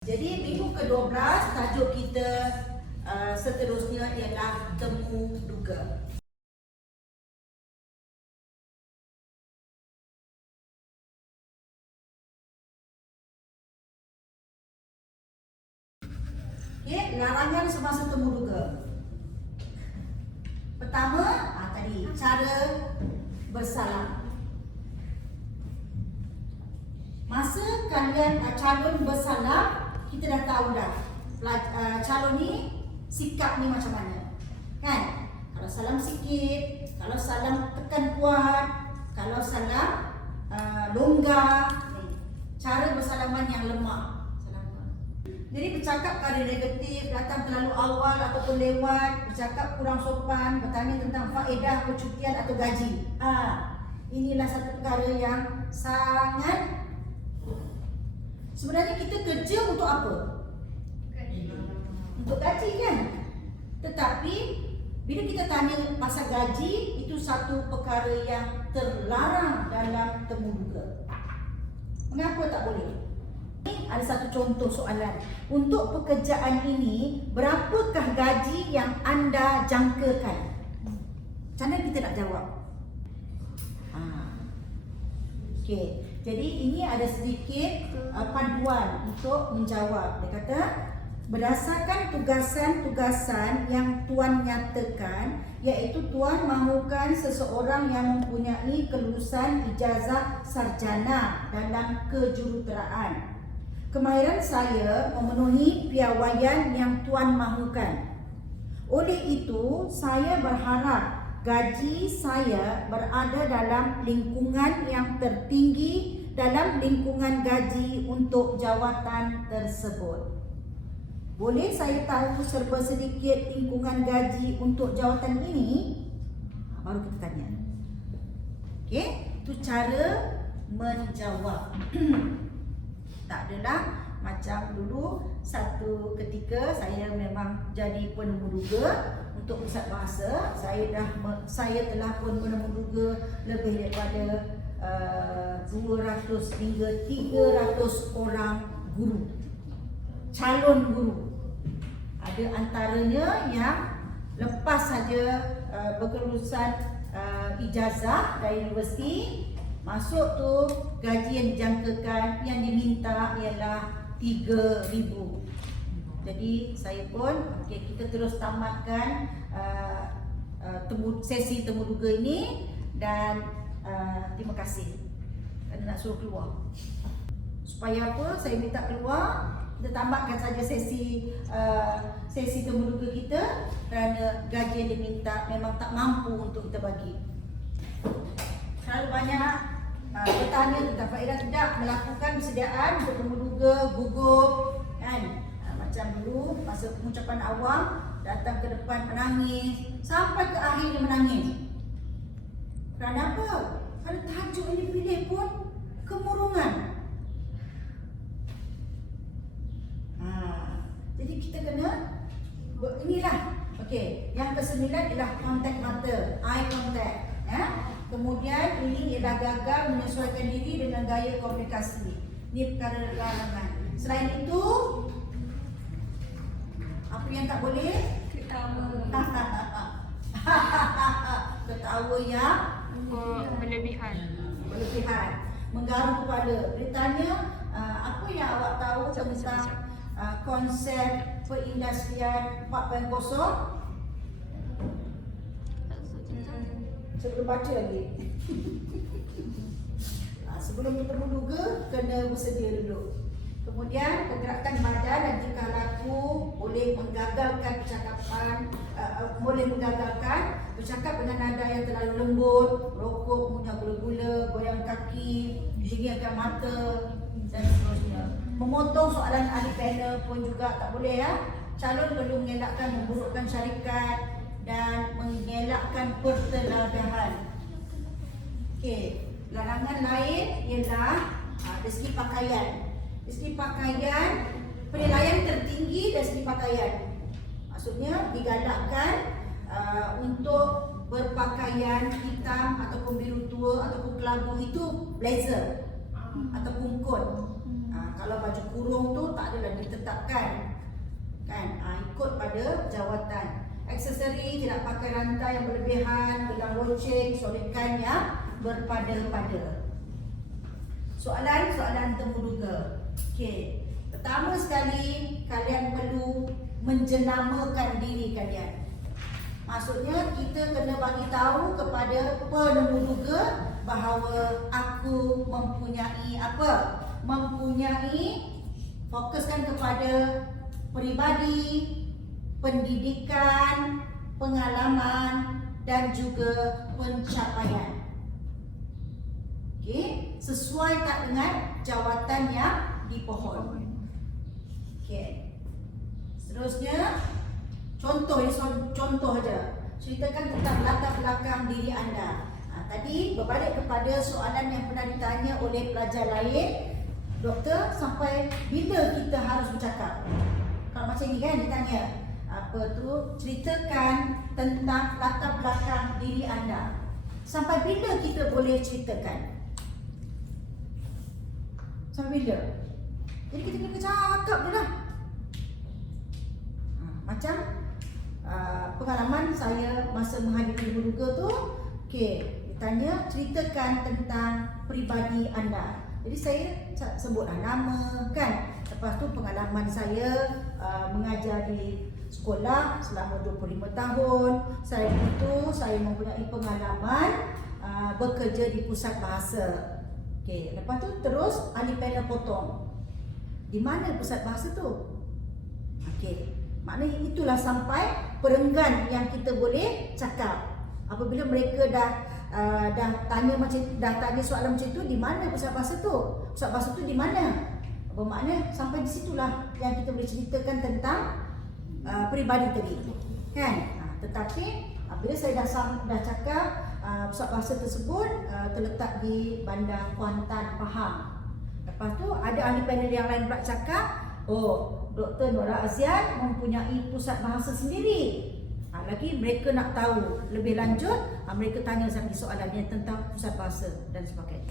Jadi minggu ke-12 tajuk kita seterusnya ialah temu duga. Okey, larangan semasa temu duga. Pertama, tadi cara bersalam. Masa kalian calon bersalam, kita dah tahu dah calon ni sikap ni macam mana, kan? Kalau salam sikit, kalau salam tekan kuat, kalau salam longgar, cara bersalaman yang lemah. Jadi bercakap perkara negatif, datang terlalu awal ataupun lewat, bercakap kurang sopan, bertanya tentang faedah percutian atau gaji. Inilah satu perkara yang sangat. Sebenarnya kita kerja untuk apa? Untuk gaji, kan? Tetapi bila kita tanya pasal gaji, itu satu perkara yang terlarang dalam temu duga. Mengapa tak boleh? Ini ada satu contoh soalan. Untuk pekerjaan ini, berapakah gaji yang anda jangkakan? Macam mana kita nak jawab? Okey. Jadi ini ada sedikit panduan untuk menjawab. Dia kata, berdasarkan tugasan-tugasan yang Tuan nyatakan, iaitu Tuan mahukan seseorang yang mempunyai kelulusan ijazah sarjana dalam kejuruteraan. Kemahiran saya memenuhi piawaian yang Tuan mahukan. Oleh itu, saya berharap gaji saya berada dalam lingkungan yang tertinggi dalam lingkungan gaji untuk jawatan tersebut. Boleh saya tahu serba sedikit lingkungan gaji untuk jawatan ini? Baru kita tanya. Okey, itu cara menjawab. Tak adalah macam dulu satu ketika saya memang jadi penemu duga untuk pusat bahasa. Saya telah pun menemu duga lebih daripada 200 hingga 300 orang guru, calon guru. Ada antaranya yang lepas saja berkelulusan ijazah dari universiti, masuk tu gaji yang dijangkakan, yang diminta ialah 3,000. Jadi saya pun kita terus tamatkan sesi temu duga ini dan terima kasih kerana nak suruh keluar. Supaya apa? Saya minta keluar, kita tamatkan saja sesi temu duga kita kerana gaji yang diminta memang tak mampu untuk kita bagi. Terlalu banyak bertanya tentang faedah tidak melakukan persediaan untuk temu duga, gugup, kan? Macam dulu masa pengucapan awam, datang ke depan menangis, sampai ke akhir dia menangis. Kerana apa? Kerana tajuk yang dipilih pun kemurungan. Jadi kita kena inilah. Okey, yang ke-9 ialah kontak mata, eye contact. Kemudian ini ialah gagal menyesuaikan diri dengan gaya komunikasi. Ini perkara larangan. Selain itu, apa yang tak boleh? Ketawa yang berlebihan. Menggaruk kepala. Ditanya, apa yang awak tahu tentang konsep perindustrian 4.0? Sebelum baca lagi. Sebelum bertemu duga, kena bersedia dulu. Kemudian pergerakan badan dan tingkah laku boleh menggagalkan percakapan, bercakap dengan nada yang terlalu lembut, rokok, mengunyah gula-gula, goyang kaki, dinginkan mata dan seterusnya. Memotong soalan ahli panel pun juga tak boleh, ya. Calon perlu mengelakkan memburukkan syarikat dan mengelakkan pertelagahan. Okey, larangan lain ialah dari segi pakaian. Dari segi pakaian, penilaian tertinggi dari segi pakaian. Maksudnya digalakkan untuk berpakaian hitam ataupun biru tua ataupun kelabu itu blazer ataupun coat. Kalau baju kurung tu tak adalah, kita ditetapkan. Kan? Ikut pada jawatan. Aksesori tidak pakai rantai yang berlebihan, gelang loceng, solekan yang berpada-pada. Soalan temuduga. Okey. Pertama sekali, kalian perlu menjenamakan diri kalian. Maksudnya kita kena bagi tahu kepada penemuduga bahawa aku mempunyai apa? Mempunyai, fokuskan kepada peribadi, pendidikan, pengalaman dan juga pencapaian. Okey, sesuai tak dengan jawatan yang dipohon. Okey. Seterusnya, contoh aja. Ceritakan tentang latar belakang diri anda. Tadi berbalik kepada soalan yang pernah ditanya oleh pelajar lain, doktor, sampai bila kita harus bercakap? Kalau macam ni kan ditanya, ceritakan tentang latar belakang diri anda. Sampai bila kita boleh ceritakan? Sampai bila? Jadi kita kena cakap je lah. Macam pengalaman saya masa menghadiri Muruga tu, okey, ditanya ceritakan tentang peribadi anda. Jadi saya sebutlah nama kan. Lepas tu pengalaman saya mengajar di sekolah selama 25 tahun. Selain itu saya mempunyai pengalaman bekerja di pusat bahasa. Okey, lepas tu terus ahli panel potong. Di mana pusat bahasa tu? Okey, maknanya itulah sampai perenggan yang kita boleh cakap. Apabila mereka dah tanya soalan macam tu, di mana pusat bahasa tu? Pusat bahasa tu di mana? Bermakna sampai di situlah yang kita boleh ceritakan tentang peribadi tadi. Kan? Tetapi bila saya dah cakap pusat bahasa tersebut terletak di Bandar Kuantan, Pahang. Lepas tu ada ahli panel yang lain pula cakap, oh, Dr. Nora Azian mempunyai pusat bahasa sendiri. Lagi mereka nak tahu lebih lanjut, mereka tanya sampai soalannya tentang pusat bahasa dan sebagainya.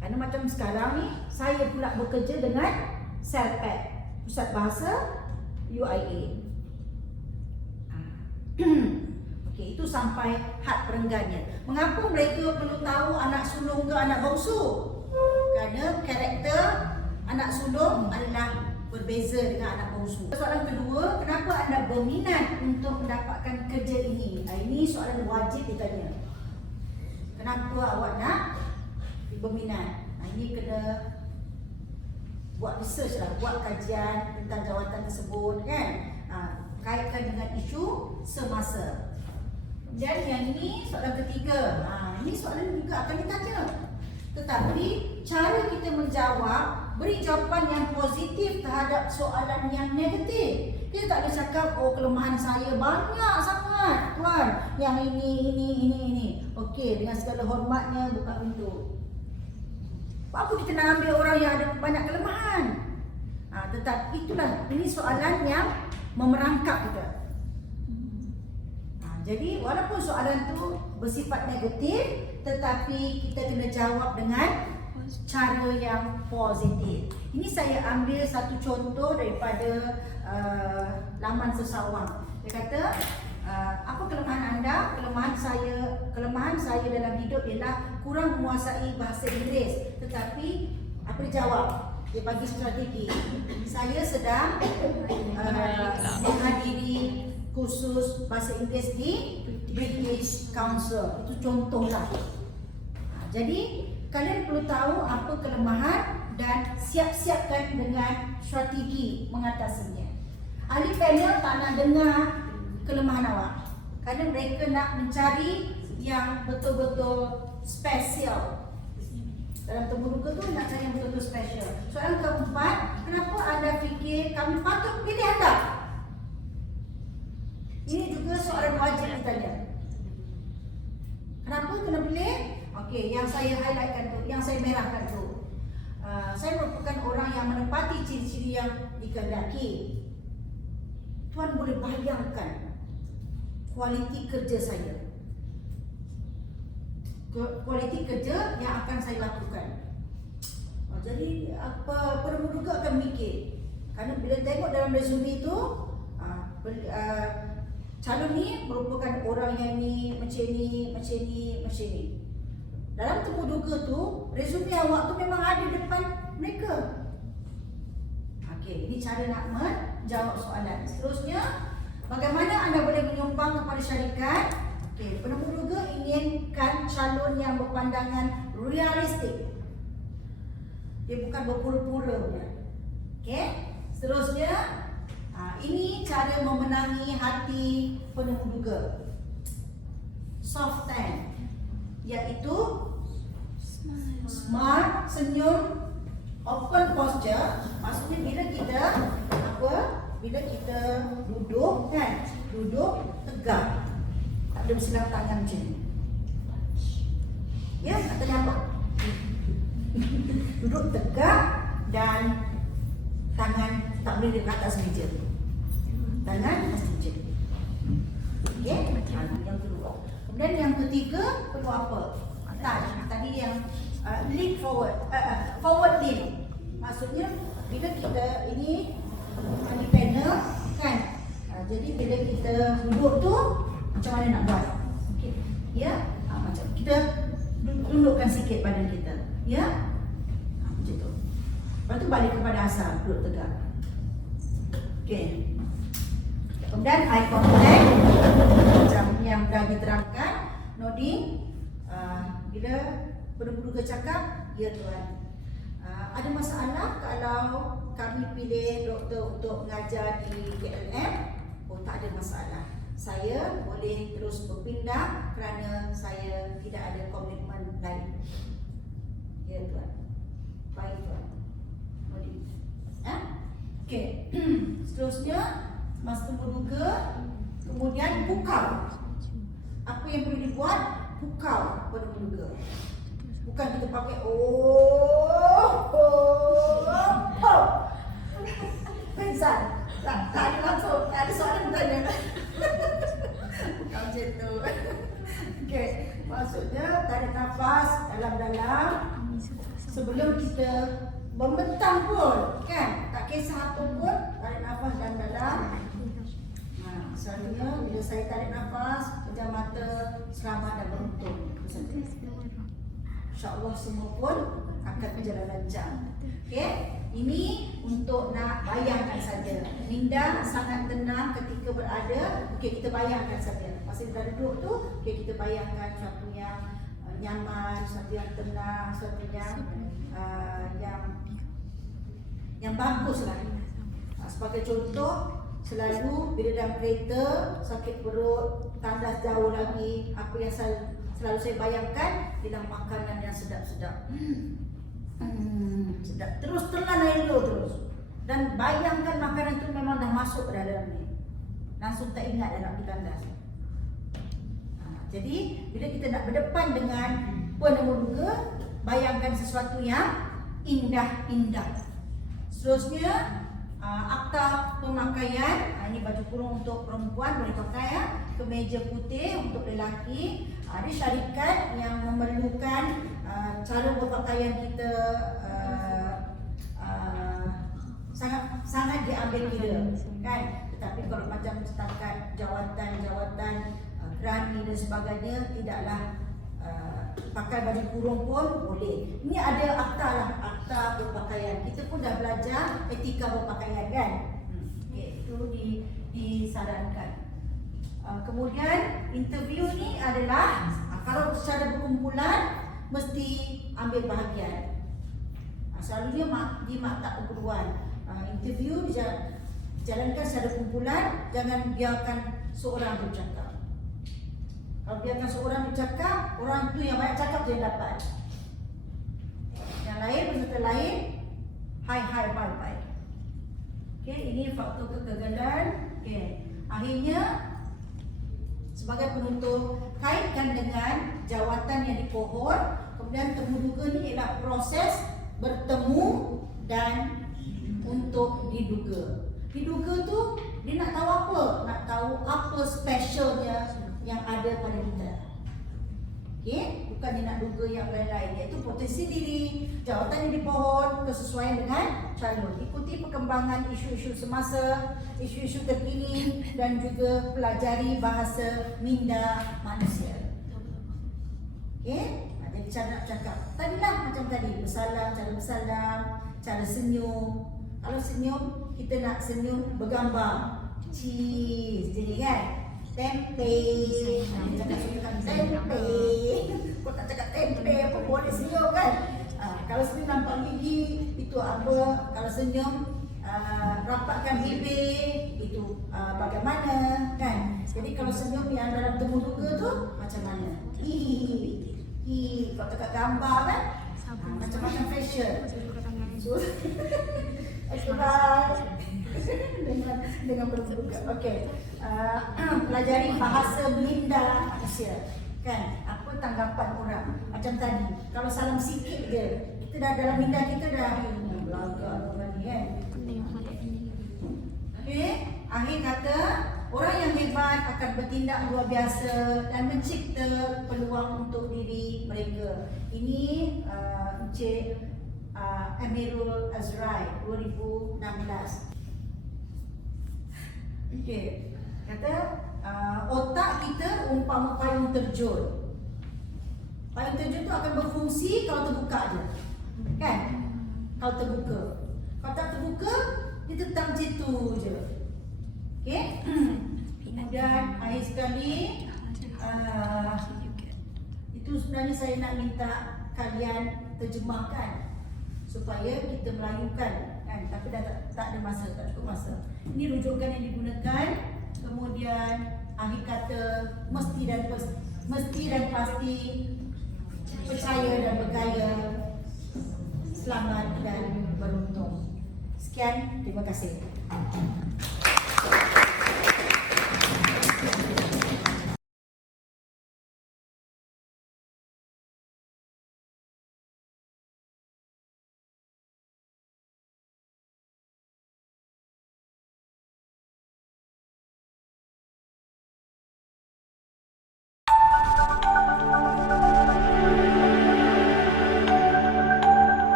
Kerana macam sekarang ni, saya pula bekerja dengan SELPAD, Pusat Bahasa UIA. Okey, itu sampai had perenggannya. Mengapa mereka perlu tahu anak sulung ke anak bongsu? Kerana karakter anak sulung adalah berbeza dengan anak bongsu. Soalan kedua, kenapa anda berminat untuk mendapatkan kerja ini? Ini soalan wajib ditanya. Kenapa awak nak berminat? Ini kena buat research lah, buat kajian tentang jawatan tersebut kan. Kaitkan dengan isu semasa. Kemudian yang ini soalan ketiga. Ini soalan juga akan ditanya. Tetapi cara kita menjawab, beri jawapan yang positif terhadap soalan yang negatif. Kita tak boleh cakap, oh kelemahan saya banyak sangat tuan, yang ini. Okey, dengan segala hormatnya buka pintu. Apa kita nak ambil orang yang ada banyak kelemahan? Tetapi itulah, ini soalan yang memerangkap kita. Jadi walaupun soalan tu bersifat negatif, tetapi kita kena jawab dengan cara yang positif. Ini saya ambil satu contoh daripada laman Sesawang. Dia kata, apa kelemahan anda? Kelemahan saya dalam hidup ialah kurang menguasai bahasa Inggeris. Tetapi apa dia jawab? Dia bagi strategi. Saya sedang menghadiri kursus bahasa Inggeris di British Council. Itu contohlah. Jadi kalian perlu tahu apa kelemahan dan siap-siapkan dengan strategi mengatasinya. Ahli panel tak nak dengar kelemahan awak, kerana mereka nak mencari yang betul-betul spesial. Dalam Temuduga tu nak cari yang betul-betul spesial. Soalan keempat, kenapa anda fikir kami patut pilih anda? Ini juga soalan wajib ditanya. Kenapa kena pilih? Okey, yang saya highlightkan tu, yang saya merahkan tu. Saya merupakan orang yang menepati ciri-ciri yang dikehendaki. Tuan boleh bayangkan kualiti kerja saya. Kualiti kerja yang akan saya lakukan. Jadi Temuduga akan mikir, Karena bila tengok dalam resume tu calon ni merupakan orang yang ni, macam ni, macam ni, macam ni. Dalam temu duga tu, resume awak tu memang ada depan mereka. Okey, ini cara nak menjawab soalan. Seterusnya, bagaimana anda boleh menyumbang kepada syarikat? Okey, penemu duga inginkan calon yang berpandangan realistik. Dia bukan berpura-pura punya. Okey, seterusnya, ini cara memenangi hati penemu duga. Soft 10, iaitu smart, senyum, open posture. Maksudnya bila kita bila kita duduk kan, duduk tegak, tak ada bersilang tangan macam ni. Ya, nak tanya apa? Duduk tegak dan tangan tak boleh dekat atas meja. Tangan atas meja. Okey, yang kedua. Kemudian yang ketiga perlu apa? Tadi yang lean forward, forward lean. Maksudnya bila kita ini di panel kan. Jadi bila kita duduk tu macam mana nak buat? Okey. Ya, macam kita tundukkan sikit badan kita. Ya. Macam tu. Lepas tu balik kepada asal, duduk tegak. Okey. Kemudian eye contact macam yang dah diterangkan, nodding. Bila penemu duga cakap, ya tuan. Ada masalah kalau kami pilih doktor untuk mengajar di KLM? Oh, tak ada masalah. Saya boleh terus berpindah kerana saya tidak ada komitmen lain. Ya tuan. Baik tuan. Nodding. Okey. Seterusnya, masa penemu duga, kemudian pukau. Apa yang perlu dibuat? Pukau penemu duga. Bukan kita pakai pingsan. Tak ada langsung. Tak ada soalan bertanya. Bukan macam tu. Okey. Maksudnya tarik nafas dalam-dalam sebelum kita membentang pun. Kan? Tak kisah apa pun. Tarik nafas dalam-dalam. Selalunya bila saya tarik nafas, pejam mata, selamat dan beruntung. InsyaAllah semua pun akan berjalan lancar. Okey, ini untuk nak bayangkan saja. Minda sangat tenang ketika berada. Okey, kita bayangkan saja. Masa kita duduk tu, okey, kita bayangkan sesuatu yang nyaman, sesuatu yang tenang, sesuatu yang baguslah. Sebagai contoh, selalu bila dalam kereta sakit perut, tandas jauh lagi, apa yang selalu saya bayangkan ialah makanan yang sedap-sedap. Sedap. Terus telan air dulu terus. Dan bayangkan makanan tu memang dah masuk ke dalam ni. Langsung tak ingat dah nak pergi tandas. Jadi bila kita nak berdepan dengan penemu duga, bayangkan sesuatu yang indah-indah. Seterusnya, akta pemakaian. Ini baju kurung untuk perempuan boleh pakai ya. Kemeja putih untuk lelaki. Ada syarikat yang memerlukan cara berpakaian kita sangat diambil kira kan. Tetapi kalau macam setakat jawatan kerani dan sebagainya, tidaklah pakai baju kurung pun boleh. Ini ada akta lah, akta berpakaian. Kita pun dah belajar etika berpakaian kan. Okay, itu disarankan. Kemudian interview ni adalah kalau secara berkumpulan mesti ambil bahagian. Selalunya di maktab perguruan interview dijalankan secara kumpulan, jangan biarkan seorang bercakap. Kalau biarkan seorang bercakap, orang tu yang banyak cakap dia dapat. Yang lain, peserta lain, bye. Okay, ini faktor kegagalan. Okay, akhirnya sebagai penutup, kaitkan dengan jawatan yang dipohon. Kemudian temu duga ni ialah proses bertemu dan untuk diduga. Diduga tu dia nak tahu apa? Nak tahu apa specialnya yang ada pada kita. Okey, bukannya nak duga yang lain-lain, iaitu potensi diri, jawatan yang dipohon, kesesuaian dengan calon. Ikuti perkembangan isu-isu semasa, isu-isu terkini dan juga pelajari bahasa minda manusia. Okey, jadi cara nak cakap. Tadilah macam tadi, bersalam, cara senyum. Kalau senyum, kita nak senyum bergambar. Cheese, jadi kan? Tempe. Kita cakap suka tempe. Kau tak cakap tempe, apa boleh senyum kan? Kalau senyum nampak gigi, itu apa? Kalau senyum, rapatkan bibir, itu bagaimana kan? Jadi kalau senyum yang dalam temu duga tu, macam mana? Kau cakap gambar kan? Macam-macam fashion. So, dengan berbuka. Okey. Pelajari bahasa minda manusia. Kan? Apa tanggapan orang? Macam tadi, kalau salam sikit je, kita dah dalam minda kita dah belagak orang ni kan. Okey, akhir kata, orang yang hebat akan bertindak luar biasa dan mencipta peluang untuk diri mereka. Ini Encik Amirul Azrai 2016. Okey, kata otak kita umpama payung terjun. Payung terjun tu akan berfungsi kalau terbuka je. Kan? Kalau terbuka. Kalau tak terbuka, dia tetap macam tu je. Okey? Kemudian akhir sekali itu sebenarnya saya nak minta kalian terjemahkan supaya kita melayukan kan, tapi dah tak ada masa, tak cukup masa. Ini rujukan yang digunakan. Kemudian akhir kata mesti dan pasti, percaya dan bergaya, selamat dan beruntung. Sekian, terima kasih.